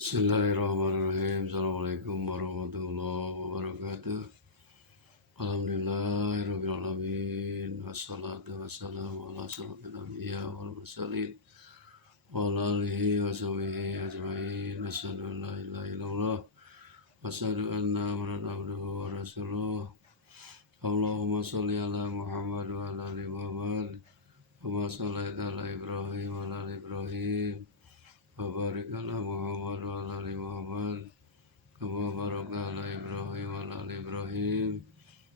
Bismillahirrahmanirrahim. Assalamualaikum warahmatullahi wabarakatuh. Alhamdulillahirabbil alamin. Wassalatu wassalamu ala asyrofil anbiya wal mursalin wa ala alihi wa sahbihi ajmain. Asyhadu an la ilaha illallah wa asyhadu anna Muhammadan abduhu wa rasuluh. Allahumma shalli ala Muhammad wa ala ali Muhammad kama shallaita ala Ibrahim wa ala ali Ibrahim wa barik ala Muhammad wa ala ali Muhammad kama barakta ala Ibrahim wa ala ali Ibrahim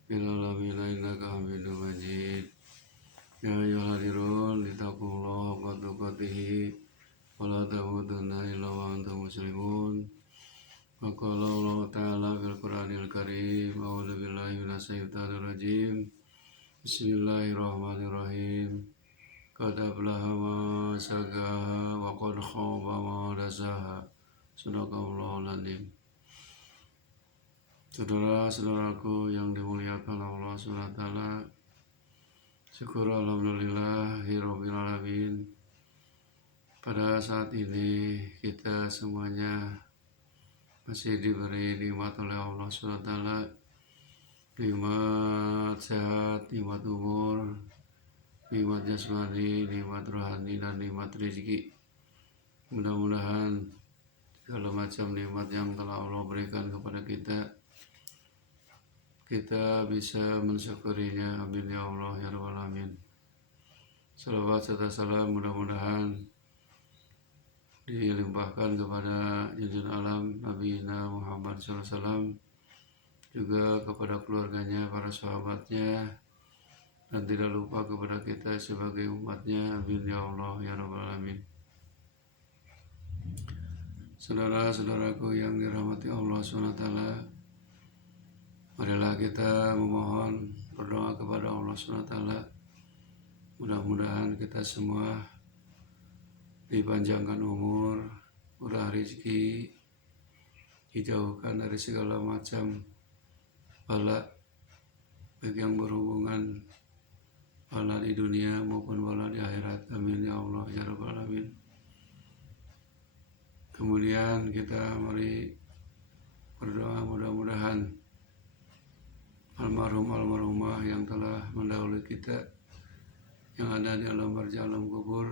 fil alamin innaka Hamidum Majid. Ya ayyuhal ittaqullaha haqqa tuqatih wa la tamutunna illa wa antum muslimun. Wa qala Allah ta'ala fil Qur'anil Karim, a'udzu billahi minasyaitonir rajim. Bismillahirrahmanirrahim. Qad aflaha man zakkaha wa qad khaba man dassaha. Sadaqallahul adzim. Saudara-saudaraku yang dimuliakan Allah SWT, syukur alhamdulillahirabbil alamin. Pada saat ini kita semuanya masih diberi nikmat oleh Allah SWT, nikmat sehat, nikmat umur, nikmat jasmani, nikmat rohani, dan nikmat rezeki. Mudah-mudahan segala macam nikmat yang telah Allah berikan kepada kita bisa mensyukurinya. Amin ya Allah ya rabbal alamin. Salawat serta salam mudah-mudahan dilimpahkan kepada junjungan alam Nabi Muhammad SAW, juga kepada keluarganya, para sahabatnya, dan tidak lupa kepada kita sebagai umatnya. Amin ya Allah ya rabbal alamin. Saudara-saudaraku yang dirahmati Allah SWT, marilah kita memohon, berdoa kepada Allah SWT. Mudah-mudahan kita semua dipanjangkan umur, murah rezeki, dijauhkan dari segala macam bala, baik yang berhubungan bala di dunia maupun bala di akhirat. Amin ya Allah ya rabbal alamin. Kemudian kita mari berdoa, mudah-mudahan almarhum-almarhumah yang telah mendahului kita, yang ada di alam barzah, alam kubur,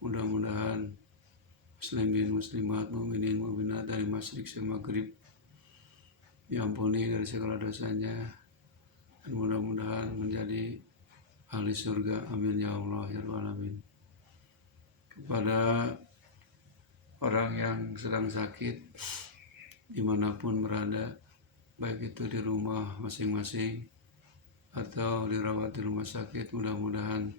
mudah-mudahan muslimin, muslimat, mukminin, mukminat dari masyriq sampai maghrib diampuni dari segala dosanya, dan mudah-mudahan menjadi ahli surga. Amin ya Allah ya rabbal alamin. Kepada orang yang sedang sakit dimanapun berada, baik itu di rumah masing-masing atau dirawat di rumah sakit, mudah-mudahan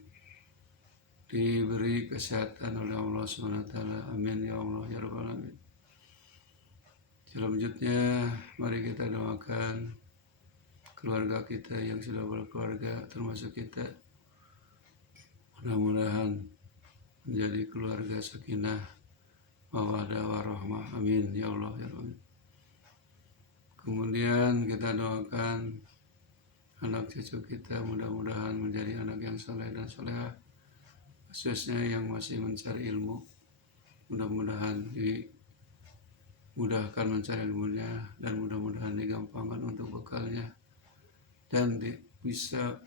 diberi kesehatan oleh Allah SWT. Amin ya Allah ya rabbal alamin. Selanjutnya mari kita doakan keluarga kita yang sudah berkeluarga, termasuk kita, mudah-mudahan menjadi keluarga sakinah mawaddah warahmah. Amin ya Allah ya rabbal alamin. Kemudian kita doakan anak cucu kita, mudah-mudahan menjadi anak yang saleh dan salehah, khususnya yang masih mencari ilmu, mudah-mudahan dimudahkan mencari ilmunya, dan mudah-mudahan digampangkan untuk bekalnya, dan bisa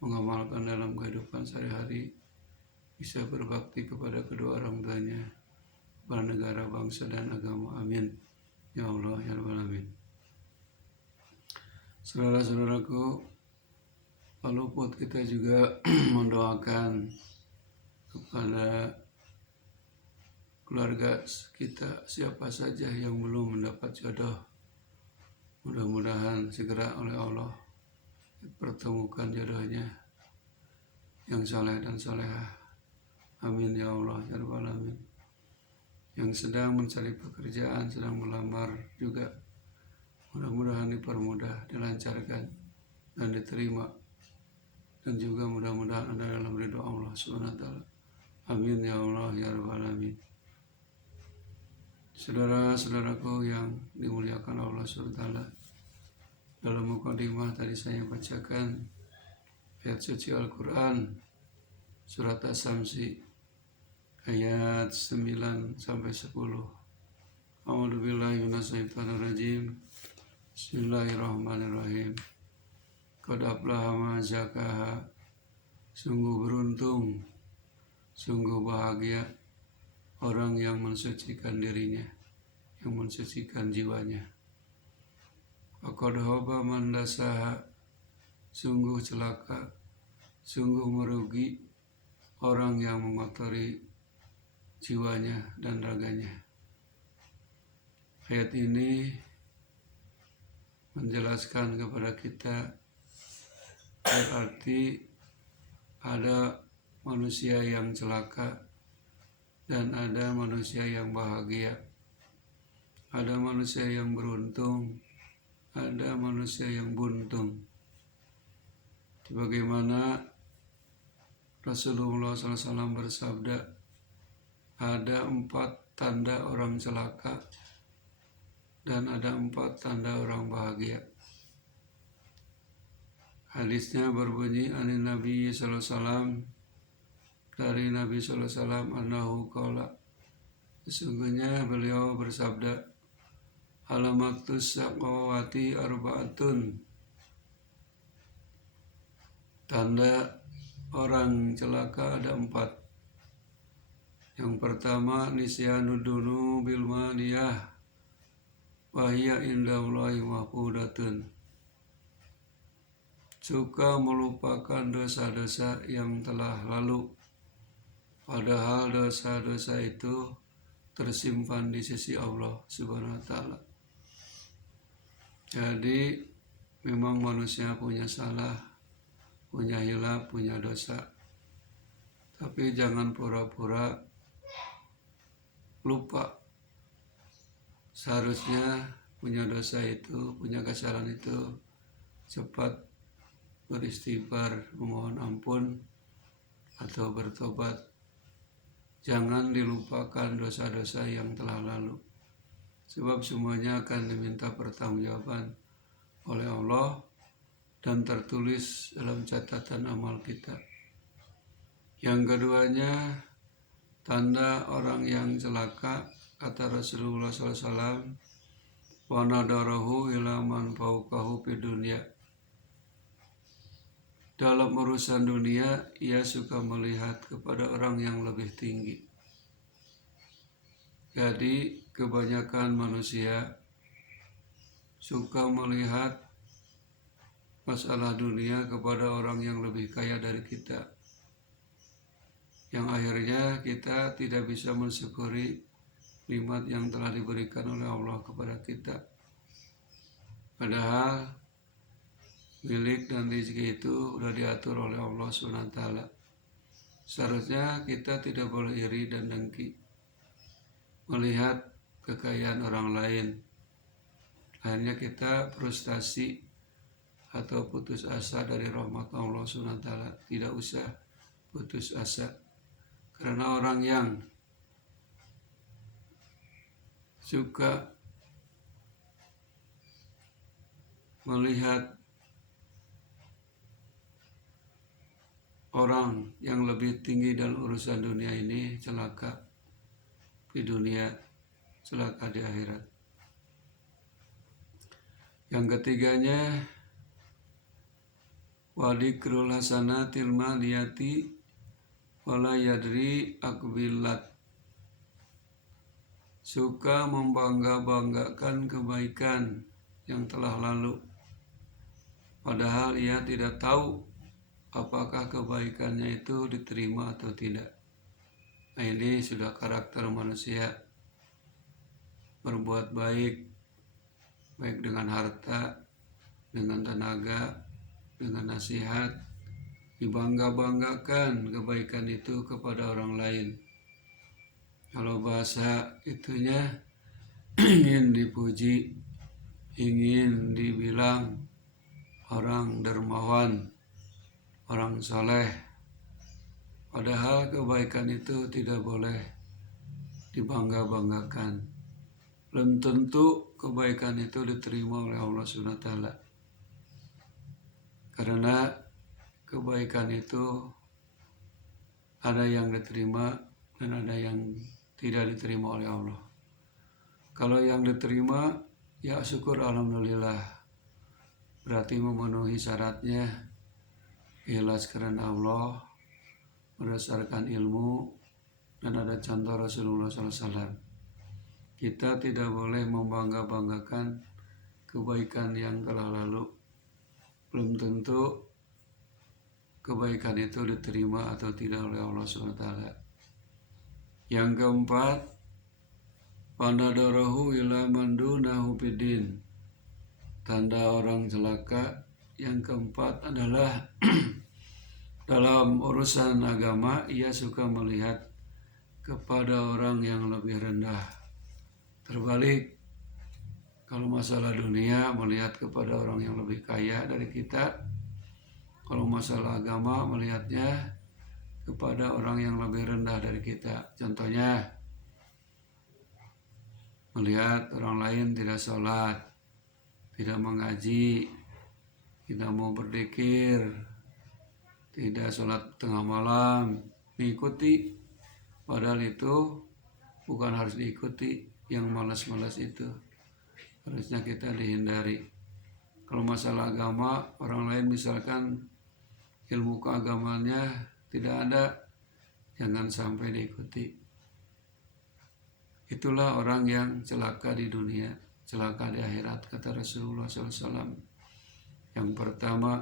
mengamalkan dalam kehidupan sehari-hari, bisa berbakti kepada kedua orang tuanya, kepada negara, bangsa, dan agama. Amin ya Allah ya rabbal alamin. Saudara-saudaraku, Pak Luput kita juga mendoakan kepada keluarga kita, siapa saja yang belum mendapat jodoh, mudah-mudahan segera oleh Allah dipertemukan jodohnya yang saleh dan salehah. Amin ya Allah ya rabbal alamin. Yang sedang mencari pekerjaan, sedang melamar juga, mudah-mudahan dipermudah, dilancarkan, dan diterima, dan juga mudah-mudahan ada dalam ridho Allah SWT. Amin ya Allah ya rabbal alamin. Saudara-saudaraku yang dimuliakan Allah SWT, dalam mukadimah tadi saya bacakan ayat suci Al-Quran surat As-Samsi ayat 9 sampai 10. A'udzu billahi minasyaitonir rajim. Bismillahirrahmanirrahim. Qad aflaha man zakaha. Sungguh beruntung, sungguh bahagia orang yang mensucikan dirinya, yang mensucikan jiwanya. Wa qad khaba man dasaha. Sungguh celaka, sungguh merugi orang yang mengotori jiwanya dan raganya. Ayat ini menjelaskan kepada kita berarti ada manusia yang celaka dan ada manusia yang bahagia. Ada manusia yang beruntung, ada manusia yang buntung. Sebagaimana Rasulullah SAW bersabda, ada 4 tanda orang celaka dan ada 4 tanda orang bahagia. Hadisnya berbunyi anin Nabi sallallahu alaihi wasallam, dari Nabi sallallahu alaihi wasallam annahu qala, sesungguhnya beliau bersabda, alamatus saqawati arba'atun. Tanda orang celaka ada 4. Yang pertama nisyanud bil maniyah wa hiya indallahi mahfudatun. Suka melupakan dosa-dosa yang telah lalu, padahal dosa-dosa itu tersimpan di sisi Allah Subhanahu wa taala. Jadi memang manusia punya salah, punya hilaf, punya dosa. Tapi jangan pura-pura lupa. Seharusnya punya dosa itu, punya kesalahan itu cepat beristighfar, memohon ampun atau bertobat. Jangan dilupakan dosa-dosa yang telah lalu, sebab semuanya akan diminta pertanggungjawaban oleh Allah dan tertulis dalam catatan amal kita. Yang keduanya, tanda orang yang celaka, kata Rasulullah SAW, wa nadarahu ila man fawqahu fid dunya. Dalam urusan dunia, ia suka melihat kepada orang yang lebih tinggi. Jadi kebanyakan manusia suka melihat masalah dunia kepada orang yang lebih kaya dari kita, yang akhirnya kita tidak bisa mensyukuri nikmat yang telah diberikan oleh Allah kepada kita. Padahal milik dan rezeki itu sudah diatur oleh Allah SWT. Seharusnya kita tidak boleh iri dan dengki melihat kekayaan orang lain. Akhirnya kita frustasi atau putus asa dari rahmat Allah SWT. Tidak usah putus asa, karena orang yang suka melihat orang yang lebih tinggi dalam urusan dunia ini celaka di dunia, celaka di akhirat. Yang ketiganya, wadikrul hasanatil maliyati wala yadri akbilat. Suka membangga-banggakan kebaikan yang telah lalu, padahal ia tidak tahu apakah kebaikannya itu diterima atau tidak. Nah, ini sudah karakter manusia. Berbuat baik, baik dengan harta, dengan tenaga, dengan nasihat, dibangga-banggakan kebaikan itu kepada orang lain. Kalau bahasa itunya ingin dipuji, ingin dibilang orang dermawan, orang soleh. Padahal kebaikan itu tidak boleh dibangga-banggakan. Belum tentu kebaikan itu diterima oleh Allah SWT. Karena kebaikan itu ada yang diterima dan ada yang tidak diterima oleh Allah. Kalau yang diterima, ya syukur alhamdulillah. Berarti memenuhi syaratnya, ikhlas karena Allah, berdasarkan ilmu, dan ada contoh Rasulullah SAW. Kita tidak boleh membangga-banggakan kebaikan yang telah lalu. Belum tentu kebaikan itu diterima atau tidak oleh Allah SWT. Yang keempat, Pandadarahu ila mandunahu bidin. Tanda orang celaka yang keempat adalah dalam urusan agama ia suka melihat kepada orang yang lebih rendah. Terbalik, kalau masalah dunia melihat kepada orang yang lebih kaya dari kita. Kalau masalah agama melihatnya kepada orang yang lebih rendah dari kita. Contohnya, melihat orang lain tidak sholat, tidak mengaji, tidak mau berzikir, tidak sholat tengah malam, mengikuti. Padahal itu bukan harus diikuti, yang malas-malas itu harusnya kita dihindari. Kalau masalah agama, orang lain misalkan ilmu keagamannya tidak ada, jangan sampai diikuti. Itulah orang yang celaka di dunia, celaka di akhirat, kata Rasulullah SAW. Yang pertama,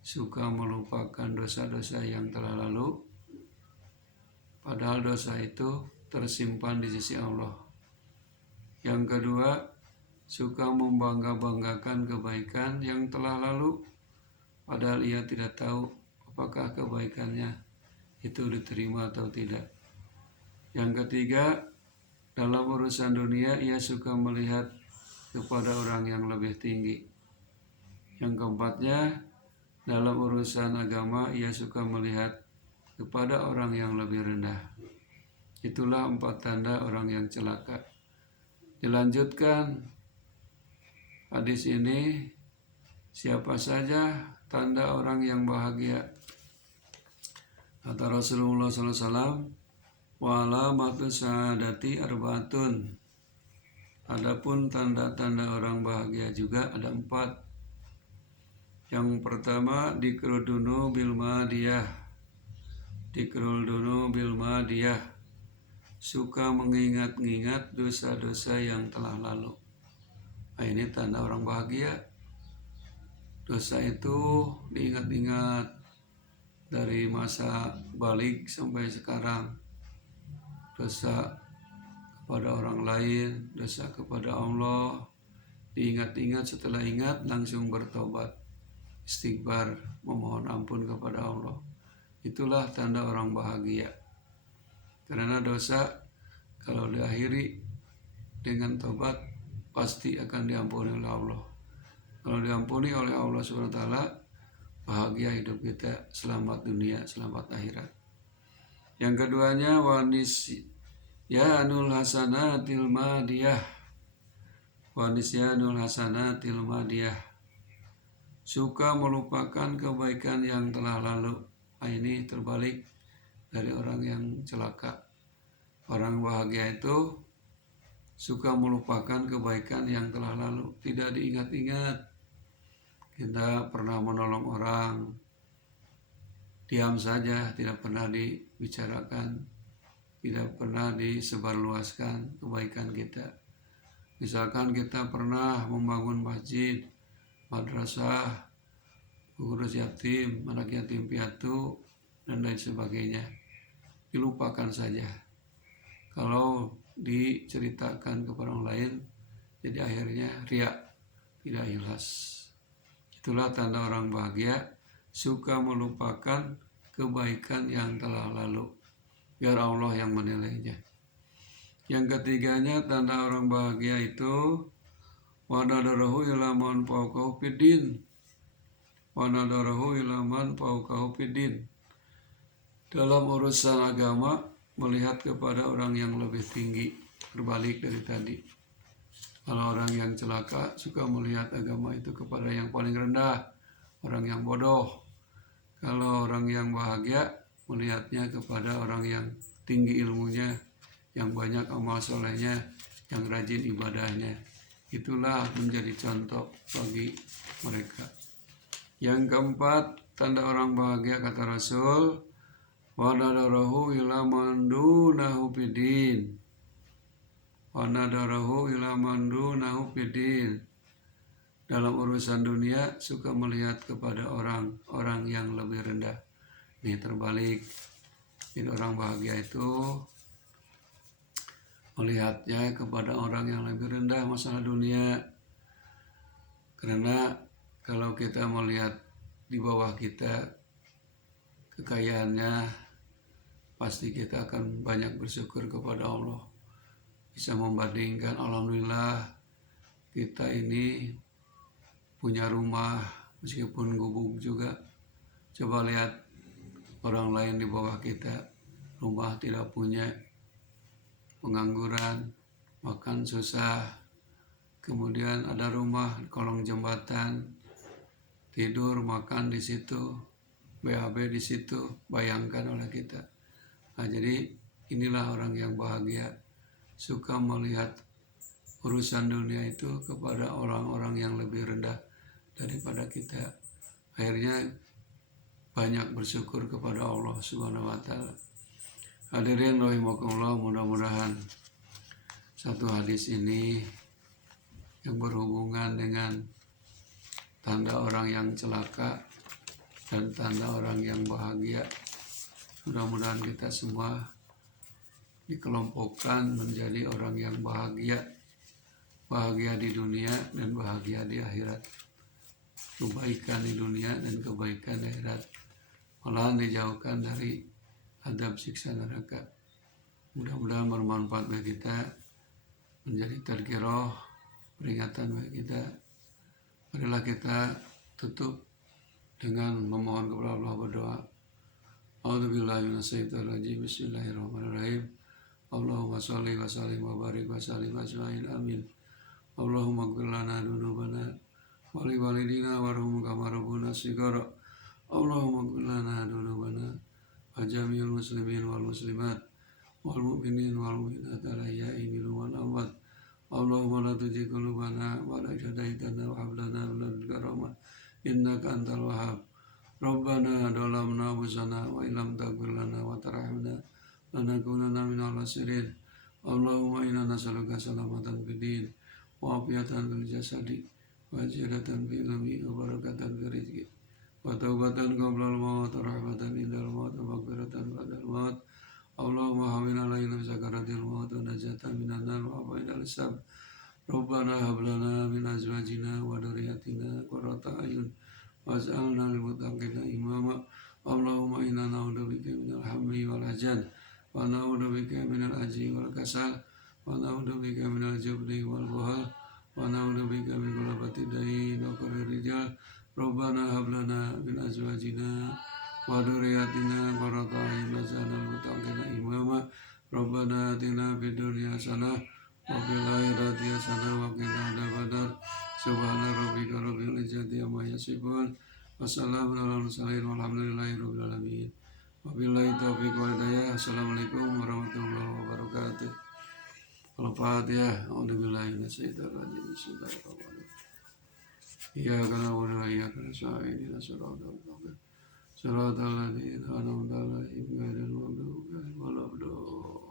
suka melupakan dosa-dosa yang telah lalu, padahal dosa itu tersimpan di sisi Allah. Yang kedua, suka membangga-banggakan kebaikan yang telah lalu, padahal ia tidak tahu apakah kebaikannya itu diterima atau tidak. Yang ketiga, dalam urusan dunia ia suka melihat kepada orang yang lebih tinggi. Yang keempatnya, dalam urusan agama ia suka melihat kepada orang yang lebih rendah. Itulah 4 tanda orang yang celaka. Dilanjutkan hadis ini, siapa saja tanda orang yang bahagia? Kata Rasulullah SAW, wa alamatu sa'adati arbaatun. Adapun tanda-tanda orang bahagia juga ada 4. Yang pertama, dikrul dunu bil madiyah. Dikrul dunu bil madiyah. Suka mengingat-ingat dosa-dosa yang telah lalu. Nah, ini tanda orang bahagia. Dosa itu diingat-ingat dari masa balik sampai sekarang. Dosa kepada orang lain, dosa kepada Allah, diingat-ingat, setelah ingat langsung bertobat, istighfar, memohon ampun kepada Allah. Itulah tanda orang bahagia. Karena dosa kalau diakhiri dengan tobat pasti akan diampuni oleh Allah. Kalau diampuni oleh Allah SWT, bahagia hidup kita, selamat dunia, selamat akhirat. Yang keduanya, wanisyanul hasanatil madiyah. Wanisyanul hasanatil madiyah. Suka melupakan kebaikan yang telah lalu. Nah, ini terbalik dari orang yang celaka. Orang bahagia itu suka melupakan kebaikan yang telah lalu, tidak diingat-ingat. Kita pernah menolong orang, diam saja, tidak pernah dibicarakan, tidak pernah disebarluaskan kebaikan kita. Misalkan kita pernah membangun masjid, madrasah, mengurus yatim, anak yatim piatu, dan lain sebagainya. Dilupakan saja. Kalau diceritakan kepada orang lain, jadi akhirnya riya, tidak ikhlas. Itulah tanda orang bahagia, suka melupakan kebaikan yang telah lalu, biar Allah yang menilainya. Yang ketiganya, tanda orang bahagia itu wanadarahu ilaman fauqahu fiddin. Wanadarahu ilaman fauqahu fiddin. Dalam urusan agama, melihat kepada orang yang lebih tinggi, berbalik dari tadi. Kalau orang yang celaka suka melihat agama itu kepada yang paling rendah, orang yang bodoh. Kalau orang yang bahagia melihatnya kepada orang yang tinggi ilmunya, yang banyak amal solehnya, yang rajin ibadahnya. Itulah menjadi contoh bagi mereka. Yang keempat, tanda orang bahagia kata Rasul, wa nadarahu ila mandunahu fidin. Wa nadarahu ila mandunahu fidin. Dalam urusan dunia suka melihat kepada orang yang lebih rendah. Ini terbalik. Jadi orang bahagia itu melihatnya kepada orang yang lebih rendah masalah dunia. Karena kalau kita melihat di bawah kita kekayaannya, pasti kita akan banyak bersyukur kepada Allah. Bisa membandingkan, alhamdulillah kita ini punya rumah meskipun gubuk juga. Coba lihat orang lain di bawah kita, rumah tidak punya, pengangguran, makan susah, kemudian ada rumah kolong jembatan, tidur makan di situ, BAB di situ, bayangkan oleh kita. Nah, jadi inilah orang yang bahagia, suka melihat urusan dunia itu kepada orang-orang yang lebih rendah daripada kita. Akhirnya banyak bersyukur kepada Allah Subhanahu wa Ta'ala. Hadirin rahimakumullah, mudah-mudahan satu hadis ini yang berhubungan dengan tanda orang yang celaka dan tanda orang yang bahagia, mudah-mudahan kita semua dikelompokkan menjadi orang yang bahagia, bahagia di dunia dan bahagia di akhirat, kebaikan di dunia dan kebaikan di akhirat, malahan dijauhkan dari adab siksa neraka. Mudah-mudahan bermanfaat bagi kita, menjadi tadhkirah, peringatan bagi kita. Marilah kita tutup dengan memohon kepada Allah, berdoa. A'udzubillahi minasyaitonir rajim. Bismillahirrahmanirrahim. Allahumma shalli wa sallim wa barik wa sallim ajmain. Amin. Allahumma ighfir lana dzunubana wa li walidina warhamhum kama rabbuna shighara. Allahumma ighfir lana dzunubana wa jami'il muslimin wal muslimat wal mu'minin wal mu'minat al-ahya'i minhum wal amwat. Allahumma la tuzigh qulubana wa la hadaitana wa hab lana min ladunka rahmah innaka antal wahhab. Rabbana zalamna anfusana wa illam taghfir lana wa tarhamna lanakunanna minal khasirin. Allahumma inna nas'aluka salamatan fid din wa afiyatan fil jasadi wa ziyadatan fil ilmi wa barakatan fil rizqi wa taubatan qabla al-maut wa rahmatan indal maut wa maghfiratan ba'dal maut. Allahumma hawwin alaina sakaratil maut wa najatan minan nar wa afidal hisab. Rabbana hab lana min azwajina wa dhurriyyatina qurrata a'yun waj'alna lil muttaqina imama. Allahumma inna na'udzubika minal hammi wal hazan wa na'udzubika minal ajzi wal kasal wa na'udzubika minal jubni wal buhal wa na'udzubika min ghalabati dain wa qahri rijal. Rabbana hab lana min azwajina wa dhurriyyatina qurrata a'yun waj'alna lil muttaqina imama. Rabbana atina fid dunya hasanah wa fil akhirati hasanah wa qina adzabannar. Subhana rabbika rabbil izzati amma yasifun wa salamun alal mursalin walhamdulillahi rabbil alamin. Wabillahi taufiq wal hidayah. Assalamualaikum warahmatullahi wabarakatuh. Al-Fatihah. A'udzubillahi minasyaitonir rajim. Bismillahirrahmanirrahim. Iyyaka na'budu wa iyyaka nasta'in. Ihdinas siratal mustaqim. Siratal ladzina an'amta 'alaihim ghairil maghdubi 'alaihim waladdallin.